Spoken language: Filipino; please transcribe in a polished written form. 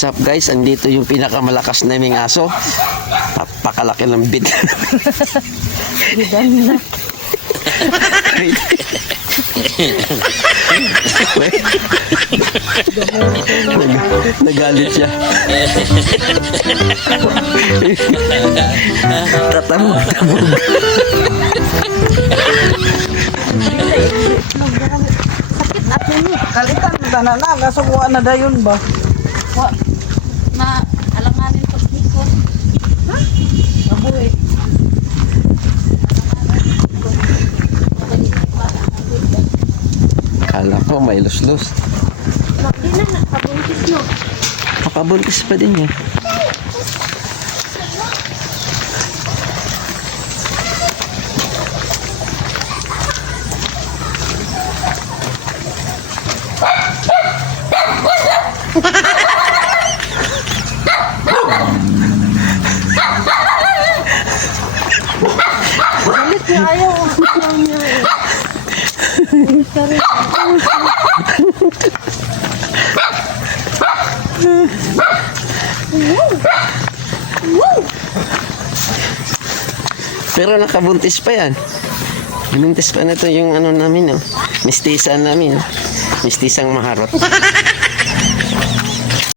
What's up guys? Andito yung pinakamalakas naming aso. Napakalaki ng bid. Bidan na. Nagalit siya. Tatamog-tamog. Sakit ato ni. Kalitan na na, nasubuan na dayon ba? Wa na alanganin ko ko. Ha? Mabuhi. Kala ko may luslus. Di na nakabuntis no. Makabuntis pa din eh. Galit na ayaw. Sorry. Pero nakabuntis pa yan. Binuntis pa na to yung ano namin, oh. Mistisa namin, oh. Mistisang maharot.